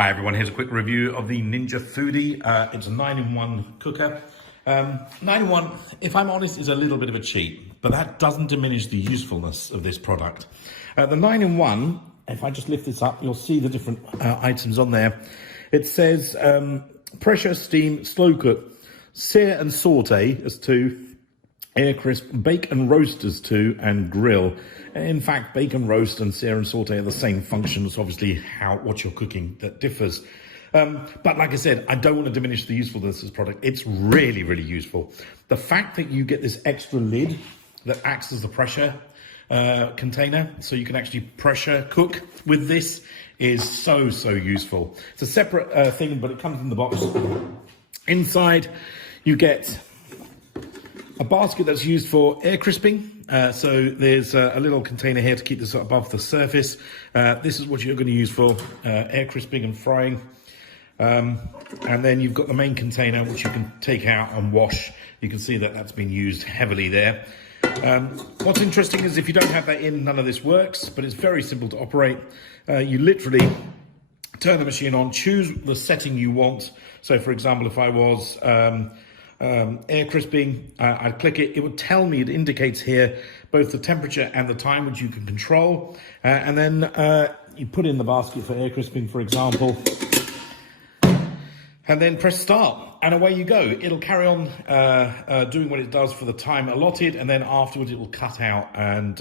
Hi everyone, here's a quick review of the Ninja Foodi. It's a 9-in-1 cooker. 9-in-1, if I'm honest, is a little bit of a cheat, but that doesn't diminish the usefulness of this product. The 9-in-1, if I just lift this up, you'll see the different items on there. It says pressure, steam, slow cook, sear and saute as 2, air crisp, bake and roast as 2, and grill. In fact, bake and roast and sear and saute are the same functions, obviously what you're cooking that differs. But like I said, I don't want to diminish the usefulness of this product. It's really, really useful. The fact that you get this extra lid that acts as a pressure container, so you can actually pressure cook with this, is so useful. It's a separate thing, but it comes in the box. Inside, you get a basket that's used for air crisping. So there's a little container here to keep this above the surface. This is what you're going to use for air crisping and frying. And then you've got the main container, which you can take out and wash. You can see that that's been used heavily there. What's interesting is if you don't have that in, none of this works, but it's very simple to operate. You literally turn the machine on, choose the setting you want. So for example, if I was air crisping, I'd click it, it would tell me, it indicates here both the temperature and the time, which you can control, and then you put in the basket for air crisping, for example, and then press start, and away you go. It'll carry on doing what it does for the time allotted, and then afterwards it will cut out, and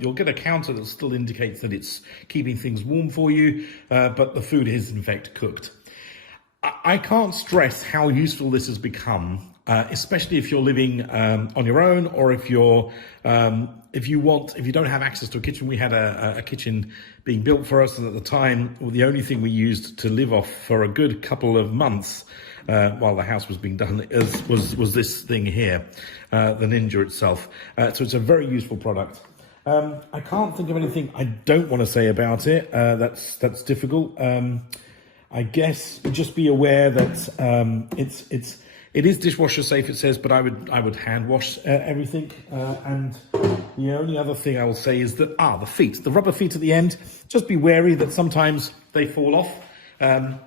you'll get a counter that still indicates that it's keeping things warm for you, but the food is in fact cooked. I can't stress how useful this has become, especially if you're living on your own, or if you're if you don't have access to a kitchen. We had a kitchen being built for us, and at the time, well, the only thing we used to live off for a good couple of months while the house was being done was this thing here, the Ninja itself. So it's a very useful product. I can't think of anything I don't want to say about it. That's difficult. I guess just be aware that it is dishwasher safe, it says, but I would hand wash everything. And the only other thing I will say is that the feet, the rubber feet at the end, just be wary that sometimes they fall off.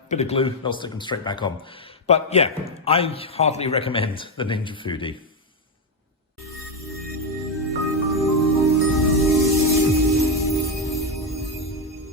Bit of glue, they'll stick them straight back on. But yeah, I heartily recommend the Ninja Foodi.